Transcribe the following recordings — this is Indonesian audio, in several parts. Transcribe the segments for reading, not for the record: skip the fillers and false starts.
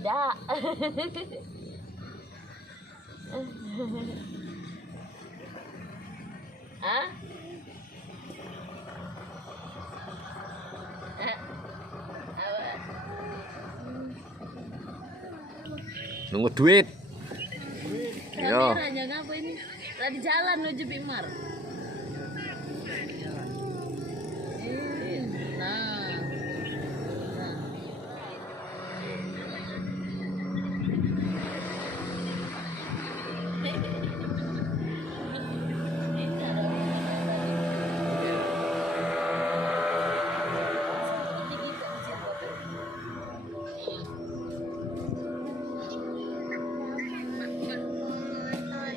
tidak. Hah? Nunggu duit. Yo. Kameranya ngapa ini? Tadi jalan menuju Bimar. Nah.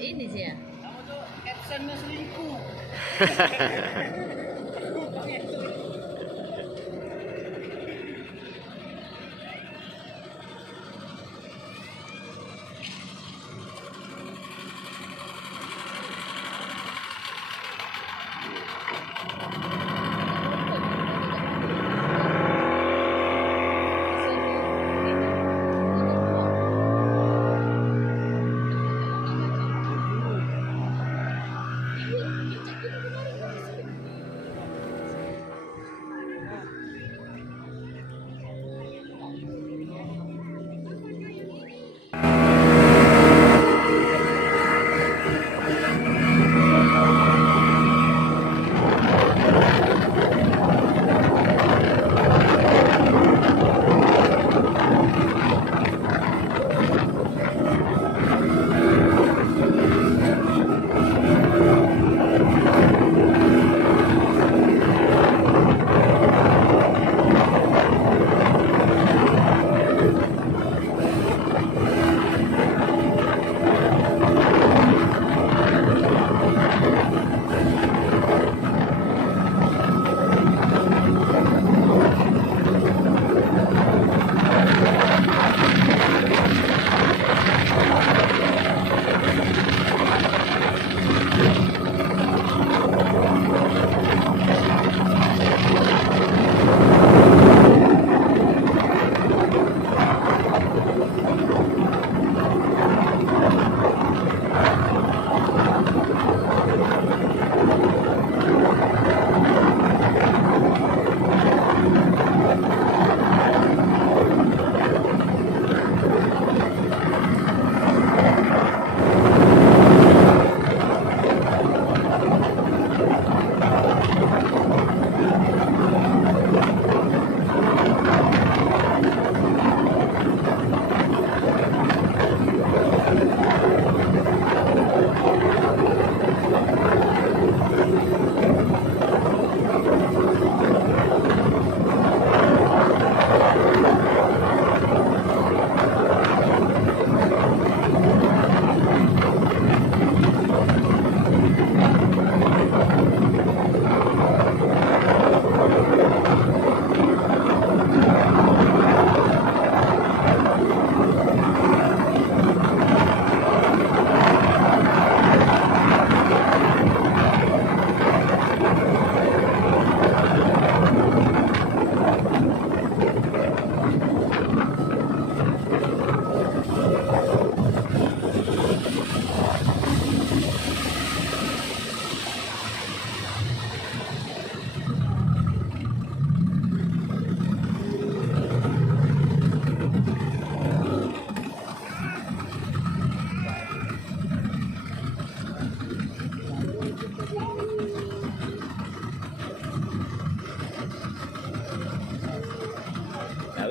Ini sih ya. Captionnya selingkuh.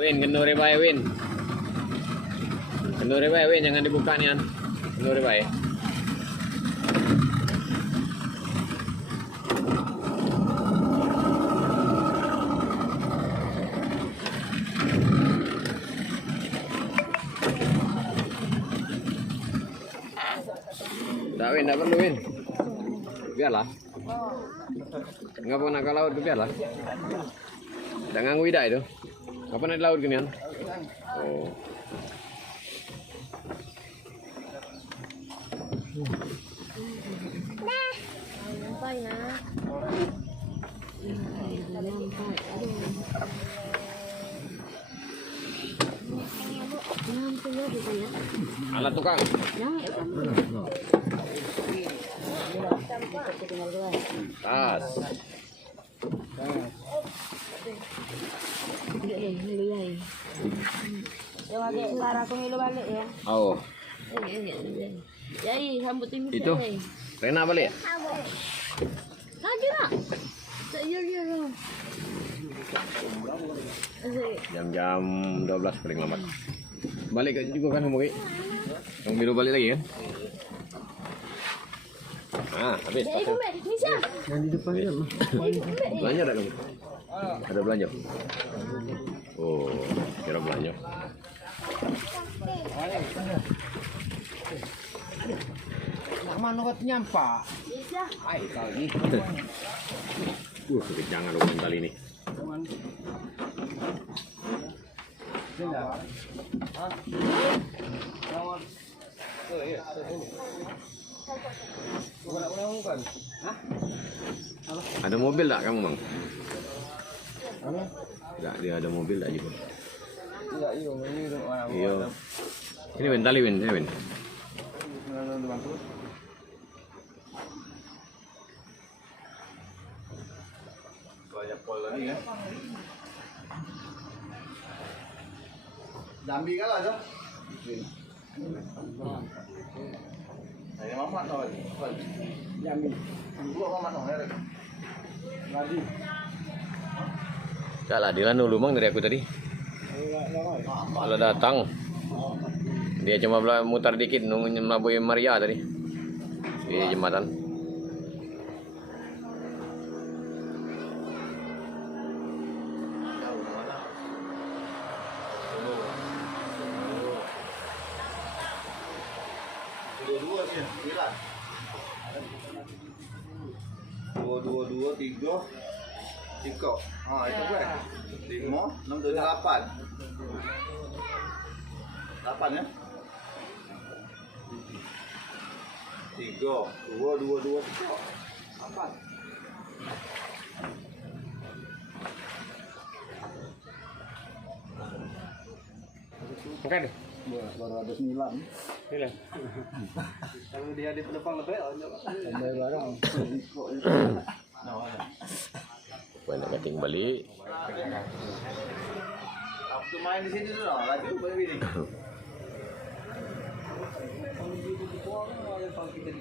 Win, kenduri bae Win. Kenduri bae Win, jangan dibuka nih an. Kenduri bae. Win, enggak perlu Win. Biarlah. Enggak pernah ke laut, biarlah. Jangan widak itu. Kapan di laut ginian? Oh. Nampak ya. Nampak. dulu gitu ya. Alat tukang. Yang ya kan. Tas. Enggak ya, dulu ya. Yang agak suara aku ngilu balik ya. Oh, Enggak. Ya, rambut ini itu. Rena balik ya? Lagi nak. Ya. Jam-jam 12 paling lambat. Balik juga kan Mugi? Yang biru balik lagi kan? Ah, habis. Yang di depan ya. Belanja tak kamu? Ada belanja? Oh, kira belanja. Nak mana kau nyampak? Ai kali. Jangan lupa kali ini. Ada mobil tak kamu bang? Enggak, dia ada mobil tak juga? Iya. Ini Win, tali Win, ini Win. Banyak pol lagi kan? Jambi kalah tu. Saya mamat tau lagi. Jambi. Dua mamat tau lagi. Lagi. Kalah dia kan dulu bang dari aku tadi. Kalau datang dia cuma mutar dikit nungguin melabui Maria tadi di jembatan. Dua-dua sih, 9. Dua, tiga. Ah, itu gue. 5, 6, 7, 8. 8 ya? 3, 2, 3. 8. Oke deh. Baru ada 9. Kalau dia di penumpang lebih, tambah barang. Banyak keting balik. Waktu main di sini tuh, lagi baru ini. Kalau kita